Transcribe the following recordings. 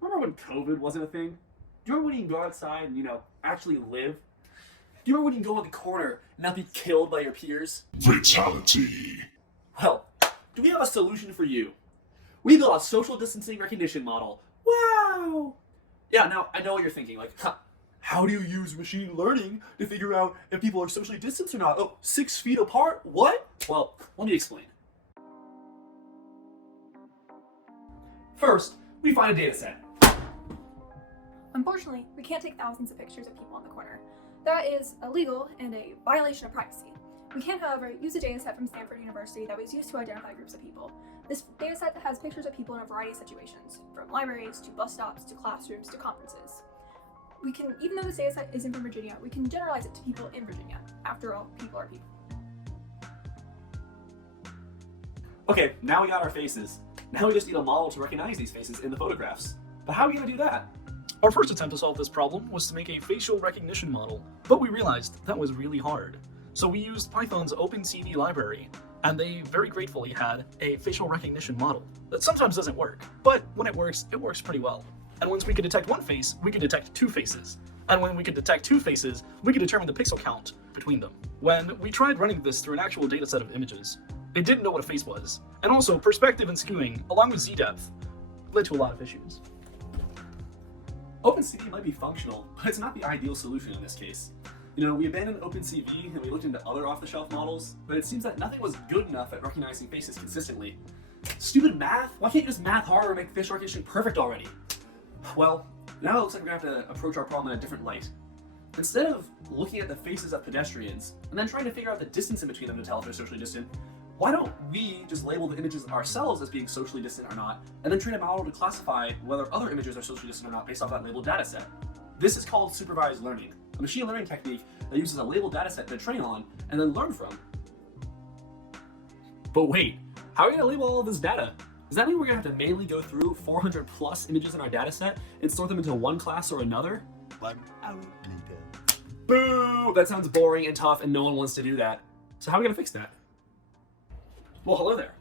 Remember when COVID wasn't a thing? Do you remember when you can go outside and, actually live? Do you remember when you can go on the corner and not be killed by your peers? Fatality. Well, do we have a solution for you? We built a social distancing recognition model. Wow! Yeah, now I know what you're thinking, like, how do you use machine learning to figure out if people are socially distanced or not? Oh, 6 feet apart? What? Well, let me explain. First, we find a data set. Unfortunately, we can't take thousands of pictures of people on the corner. That is illegal and a violation of privacy. We can, however, use a dataset from Stanford University that was used to identify groups of people. This dataset has pictures of people in a variety of situations, from libraries to bus stops to classrooms to conferences. Even though this dataset isn't from Virginia, we can generalize it to people in Virginia. After all, people are people. Okay, now we got our faces. Now we just need a model to recognize these faces in the photographs. But how are we going to do that? Our first attempt to solve this problem was to make a facial recognition model, but we realized that was really hard. So we used Python's OpenCV library, and they very gratefully had a facial recognition model. That sometimes doesn't work, but when it works pretty well. And once we could detect one face, we could detect two faces. And when we could detect two faces, we could determine the pixel count between them. When we tried running this through an actual data set of images, it didn't know what a face was. And also, perspective and skewing, along with z-depth, led to a lot of issues. OpenCV might be functional, but it's not the ideal solution in this case. We abandoned OpenCV and we looked into other off-the-shelf models, but it seems that nothing was good enough at recognizing faces consistently. Stupid math? Why can't you just math harder and make facial recognition perfect already? Well, now it looks like we're going to have to approach our problem in a different light. Instead of looking at the faces of pedestrians and then trying to figure out the distance in between them to tell if they're socially distant, why don't we just label the images ourselves as being socially distant or not, and then train a model to classify whether other images are socially distant or not based off that labeled data set? This is called supervised learning, a machine learning technique that uses a labeled data set to train on and then learn from. But wait, how are we going to label all of this data? Does that mean we're going to have to manually go through 400 plus images in our data set and sort them into one class or another? 1 hour later. Boo! That sounds boring and tough and no one wants to do that. So how are we going to fix that? Well, hello there.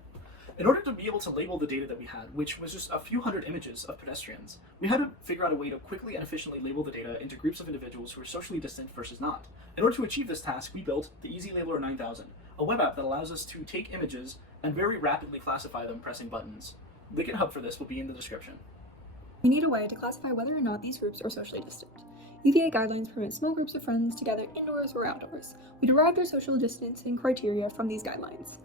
In order to be able to label the data that we had, which was just a few hundred images of pedestrians, we had to figure out a way to quickly and efficiently label the data into groups of individuals who are socially distant versus not. In order to achieve this task, we built the Easy Labeler 9000, a web app that allows us to take images and very rapidly classify them pressing buttons. The GitHub for this will be in the description. We need a way to classify whether or not these groups are socially distant. UVA guidelines permit small groups of friends together indoors or outdoors. We derived our social distancing criteria from these guidelines.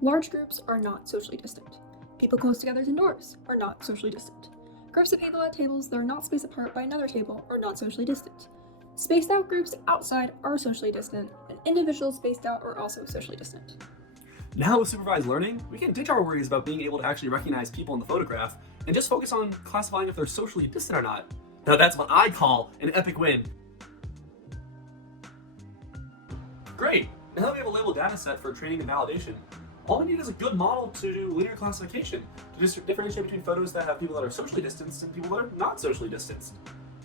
Large groups are not socially distant. People close together indoors are not socially distant. Groups of people at tables that are not spaced apart by another table are not socially distant. Spaced out groups outside are socially distant, and individuals spaced out are also socially distant. Now with supervised learning, we can ditch our worries about being able to actually recognize people in the photograph and just focus on classifying if they're socially distant or not. Now that's what I call an epic win. Great, now that we have a labeled data set for training and validation, all we need is a good model to do linear classification, to just differentiate between photos that have people that are socially distanced and people that are not socially distanced.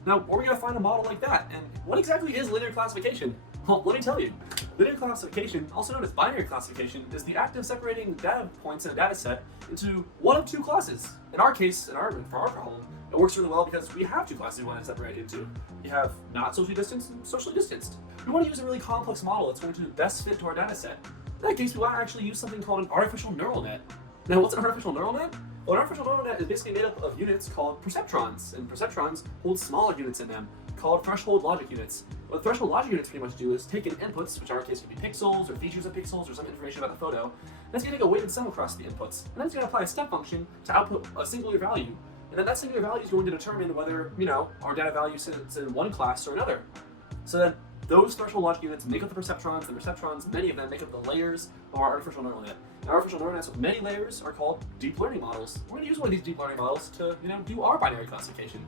Now, where are we going to find a model like that? And what exactly is linear classification? Well, let me tell you. Linear classification, also known as binary classification, is the act of separating data points in a data set into one of two classes. In our case, for our problem, it works really well because we have two classes we want to separate into. We have not socially distanced and socially distanced. We want to use a really complex model that's going to best fit to our data set. In that case, we want to actually use something called an artificial neural net. Now, what's an artificial neural net? Well, an artificial neural net is basically made up of units called perceptrons, and perceptrons hold smaller units in them, called threshold logic units. What threshold logic units pretty much do is take in inputs, which in our case could be pixels, or features of pixels, or some information about the photo, and it's going to take a weighted sum across the inputs, and then it's going to apply a step function to output a singular value. And then that singular value is going to determine whether, our data value sits in one class or another. So then, those threshold logic units make up the perceptrons, many of them make up the layers of our artificial neural net. And artificial neural nets with many layers are called deep learning models. We're going to use one of these deep learning models to, do our binary classification.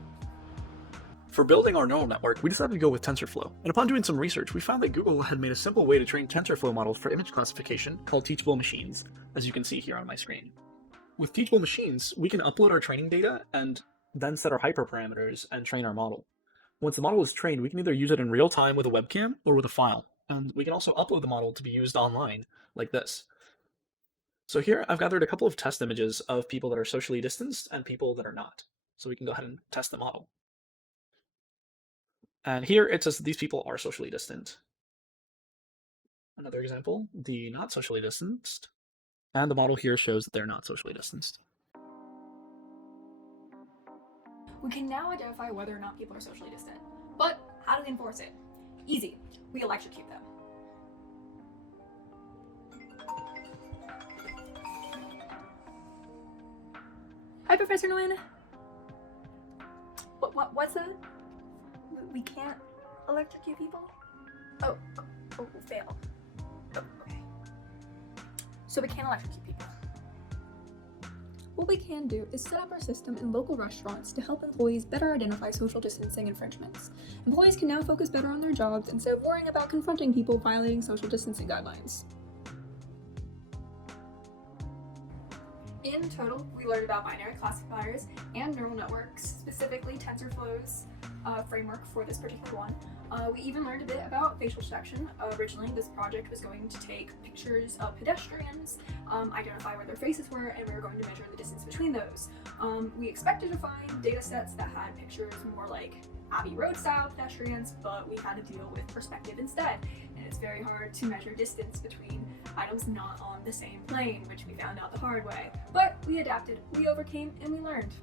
For building our neural network, we decided to go with TensorFlow. And upon doing some research, we found that Google had made a simple way to train TensorFlow models for image classification called teachable machines, as you can see here on my screen. With teachable machines, we can upload our training data and then set our hyperparameters and train our model. Once the model is trained, we can either use it in real time with a webcam or with a file. And we can also upload the model to be used online, like this. So here I've gathered a couple of test images of people that are socially distanced and people that are not. So we can go ahead and test the model. And here it says that these people are socially distant. Another example, the not socially distanced. And the model here shows that they're not socially distanced. We can now identify whether or not people are socially distant. But how do we enforce it? Easy. We electrocute them. Hi, Professor Nguyen. What's that? We can't electrocute people? Oh, fail. Oh, okay. So we can't electrocute people. What we can do is set up our system in local restaurants to help employees better identify social distancing infringements. Employees can now focus better on their jobs instead of worrying about confronting people violating social distancing guidelines. In total, we learned about binary classifiers and neural networks, specifically TensorFlow's framework for this particular one. We even learned a bit about facial detection. Originally, this project was going to take pictures of pedestrians, identify where their faces were, and we were going to measure the distance between those. We expected to find data sets that had pictures more like Abbey Road style pedestrians, but we had to deal with perspective instead. And it's very hard to measure distance between items not on the same plane, which we found out the hard way. But we adapted, we overcame, and we learned.